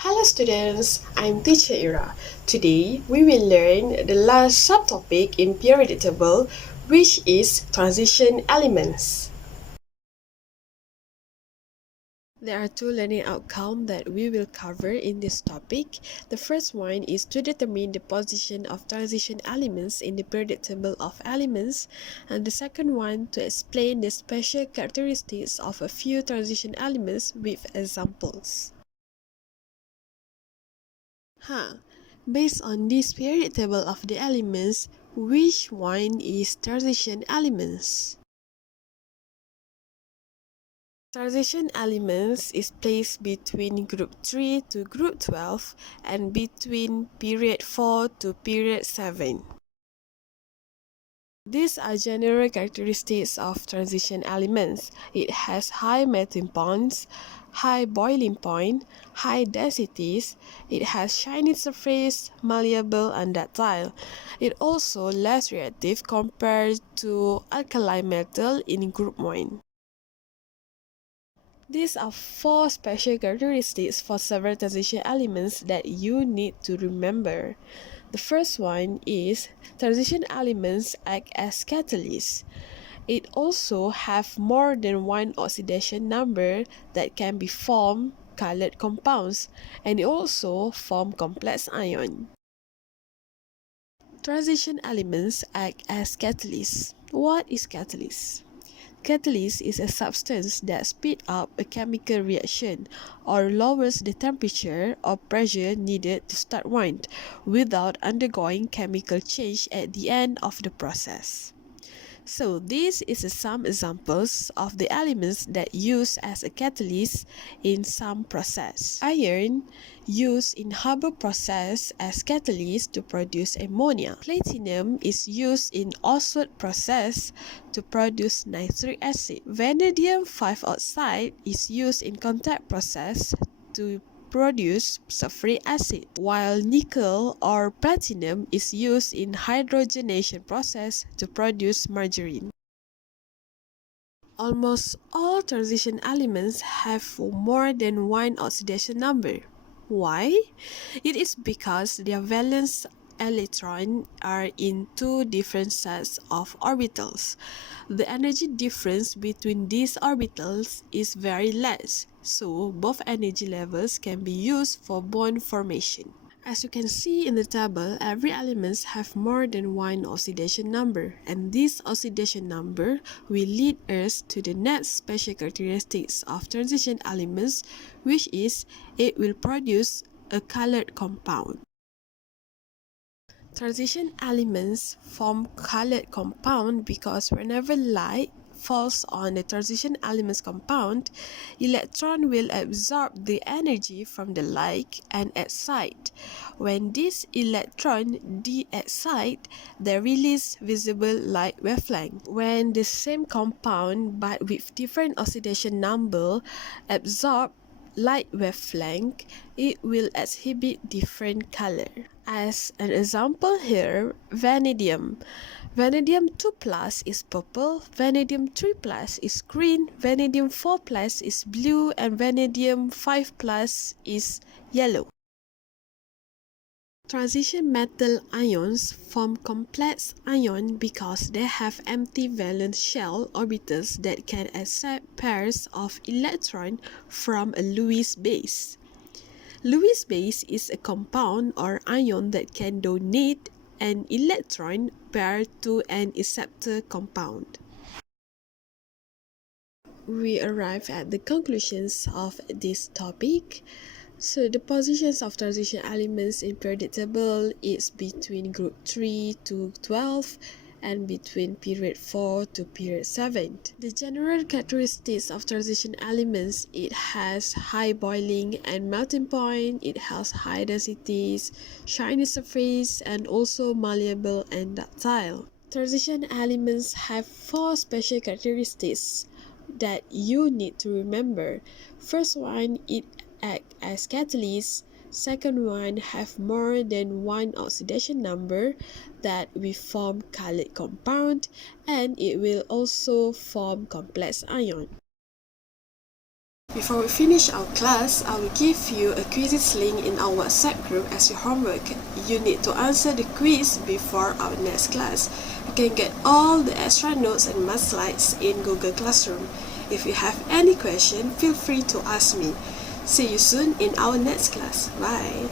Hello students, I'm teacher Ira. Today we will learn the last subtopic in periodic table, which is transition elements. There are two learning outcomes that we will cover in this topic. The first one is to determine the position of transition elements in the periodic table of elements, and the second one to explain the special characteristics of a few transition elements with examples. Based on this periodic table of the elements, which one is transition elements? Transition elements is placed between group 3 to group 12 and between period 4 to period 7. These are general characteristics of transition elements. It has high melting points, high boiling point, high densities. It has shiny surface, malleable and ductile. It also less reactive compared to alkali metal in group 1. These are four special characteristics for several transition elements that you need to remember. The first one is transition elements act as catalysts. It also have more than one oxidation number that can be form colored compounds, and it also form complex ion. Transition elements act as catalysts. What is catalyst? Catalyst is a substance that speeds up a chemical reaction or lowers the temperature or pressure needed to start one without undergoing chemical change at the end of the process. So this is some examples of the elements that use as a catalyst in some process. Iron used in Haber process as catalyst to produce ammonia. Platinum is used in Oswald process to produce nitric acid. Vanadium 5 oxide is used in contact process to produce sulfuric acid, while nickel or platinum is used in hydrogenation process to produce margarine. Almost all transition elements have more than one oxidation number. Why? It is because their valence electrons are in two different sets of orbitals. The energy difference between these orbitals is very less, so both energy levels can be used for bond formation. As you can see in the table, every element have more than one oxidation number, and this oxidation number will lead us to the next special characteristics of transition elements, which is it will produce a colored compound. Transition elements form colored compound because whenever light falls on the transition elements compound, electron will absorb the energy from the light and excite. When this electron de-excite, they release visible light wavelength. When the same compound but with different oxidation number absorb light wavelength, it will exhibit different color. As an example here, vanadium. Vanadium 2 plus is purple, vanadium 3 plus is green, vanadium 4 plus is blue, and vanadium 5 plus is yellow. Transition metal ions form complex ions because they have empty valence shell orbitals that can accept pairs of electrons from a Lewis base. Lewis base is a compound or ion that can donate an electron pair to an acceptor compound. We arrive at the conclusions of this topic. So the positions of transition elements in periodic table is between group 3 to 12 and between period 4 to period 7. The general characteristics of transition elements, it has high boiling and melting point, it has high densities, shiny surface, and also malleable and ductile. Transition elements have four special characteristics that you need to remember. First one, it act as catalyst. Second one, have more than one oxidation number that will form colored compound, and it will also form complex ion. Before we finish our class, I will give you a quizzes link in our WhatsApp group as your homework. You need to answer the quiz before our next class. You can get all the extra notes and math slides in Google Classroom. If you have any question, feel free to ask me. See you soon in our next class. Bye.